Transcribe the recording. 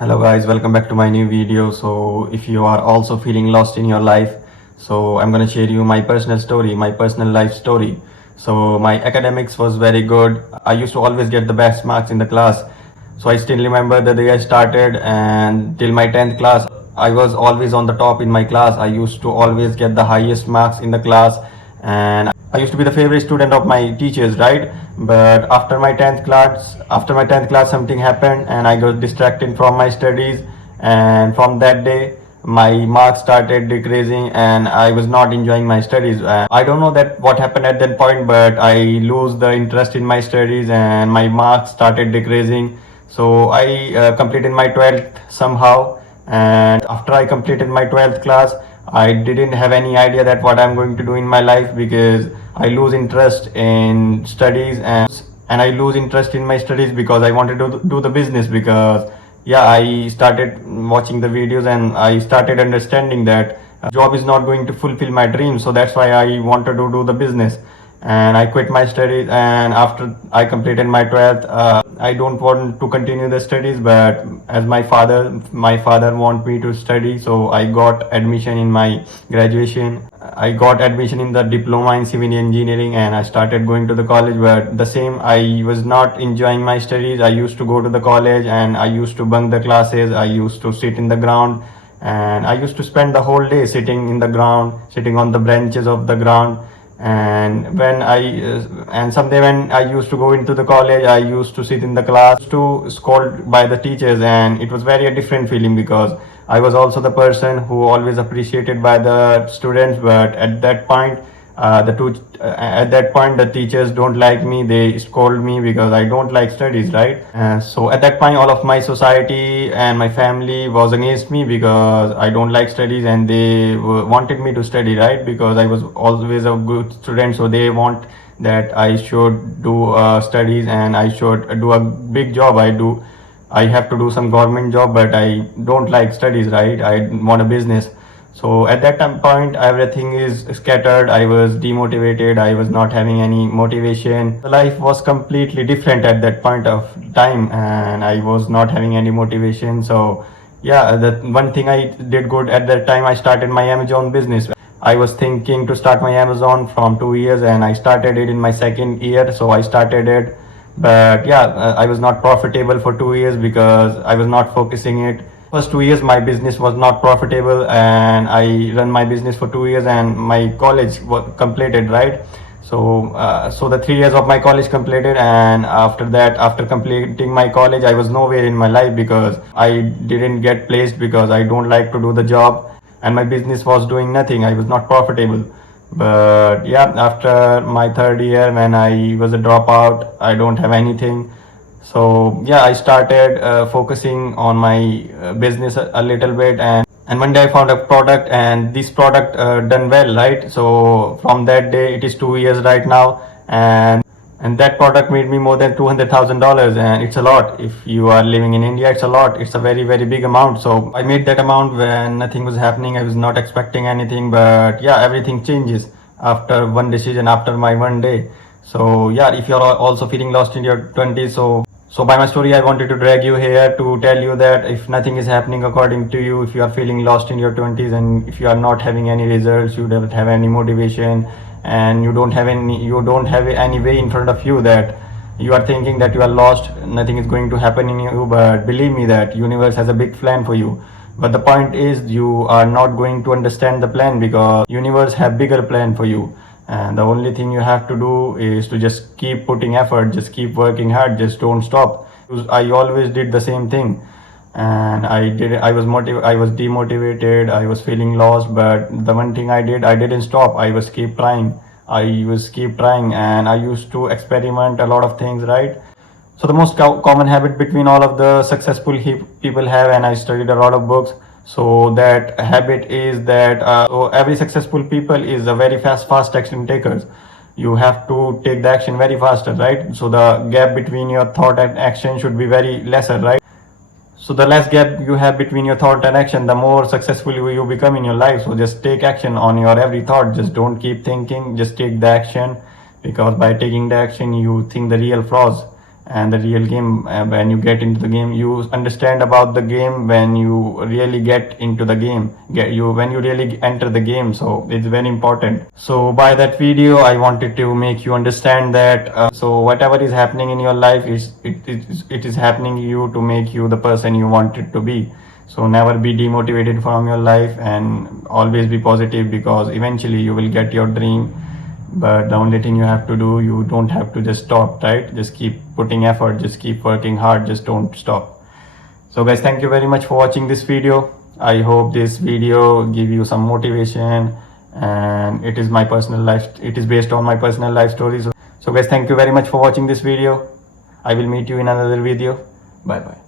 Hello guys, welcome back to my new video. So if you are also feeling lost in your life, so I'm gonna share you my personal story, my personal life story. So my academics was very good. I used to always get the best marks in the class. So I still remember the day I started and till my 10th class, I was always on the top in my class. I used to always get the highest marks in the class and I used to be the favorite student of my teachers, right? But after my 10th class, something happened and I got distracted from my studies. And from that day, my marks started decreasing and I was not enjoying my studies. I don't know that what happened at that point, but I lose the interest in my studies and my marks started decreasing. So I completed my 12th somehow. And after I completed my 12th class, I didn't have any idea that what I'm going to do in my life because I lose interest in studies and I lose interest in my studies because I wanted to do the business because yeah, I started watching the videos and I started understanding that job is not going to fulfill my dreams. So that's why I wanted to do the business and I quit my studies. And after I completed my 12th, I don't want to continue the studies, but as my father want me to study, so I got admission in my graduation. I got admission in the diploma in civil engineering and I started going to the college, but the same, I was not enjoying my studies. I used to go to the college and I used to bunk the classes. I used to sit in the ground and I used to spend the whole day sitting in the ground, sitting on the branches of the ground. And and someday when I used to go into the college, I used to sit in the class to scold by the teachers, and it was very a different feeling because I was also the person who always appreciated by the students. But at that point the teachers don't like me. They scold me because I don't like studies, right? So at that point all of my society and my family was against me because I don't like studies, and they wanted me to study, right? Because I was always a good student, so they want that I should do studies and I should do a big job. I have to do some government job, but I don't like studies, right? I want a business. So at that time point, everything is scattered. I was demotivated. I was not having any motivation. Life was completely different at that point of time, and I was not having any motivation. So yeah, the one thing I did good at that time, I started my Amazon business. I was thinking to start my Amazon from 2 years, and I started it in my second year. So I started it, but yeah, I was not profitable for 2 years because I was not focusing it. First 2 years my business was not profitable, and I run my business for 2 years, and my college was completed, right? So the 3 years of my college completed, and after that, after completing my college, I was nowhere in my life because I didn't get placed because I don't like to do the job, and my business was doing nothing. I was not profitable. But yeah, after my third year, when I was a dropout, I don't have anything. So yeah, I started focusing on my business a little bit, and one day I found a product, and this product done well, right? So from that day, it is 2 years right now, and that product made me more than $200,000, and it's a lot. If you are living in India, it's a lot. It's a very very big amount. So I made that amount when nothing was happening. I was not expecting anything, but yeah, everything changes after one decision, after my one day. So yeah, if you're also feeling lost in your 20s, so by my story, I wanted to drag you here to tell you that if nothing is happening according to you, if you are feeling lost in your 20s, and if you are not having any results, you don't have any motivation, and you don't have any way in front of you, that you are thinking that you are lost, nothing is going to happen in you. But believe me that universe has a big plan for you. But the point is, you are not going to understand the plan because universe have bigger plan for you, and the only thing you have to do is to just keep putting effort, just keep working hard, just don't stop. I always did the same thing, and I was demotivated, I was feeling lost, but the one thing I didn't stop. I was keep trying, and I used to experiment a lot of things, right? So the most common habit between all of the successful people have, and I studied a lot of books. So that habit is that so every successful people is a very fast action takers. You have to take the action very faster, right? So the gap between your thought and action should be very lesser, right? So the less gap you have between your thought and action, the more successful you become in your life. So just take action on your every thought. Just don't keep thinking, just take the action, because by taking the action you think the real flaws, and the real game. When you get into the game, you understand about the game when you really get into the game, when you really enter the game. So it's very important. So by that video I wanted to make you understand that so whatever is happening in your life it is happening you to make you the person you wanted to be. So never be demotivated from your life and always be positive, because eventually you will get your dream. But the only thing you have to do, you don't have to just stop, right? Just keep putting effort, just keep working hard, just don't stop. So guys, thank you very much for watching this video. I hope this video give you some motivation, and it is my personal life, it is based on my personal life stories. So guys, thank you very much for watching this video. I will meet you in another video. Bye bye.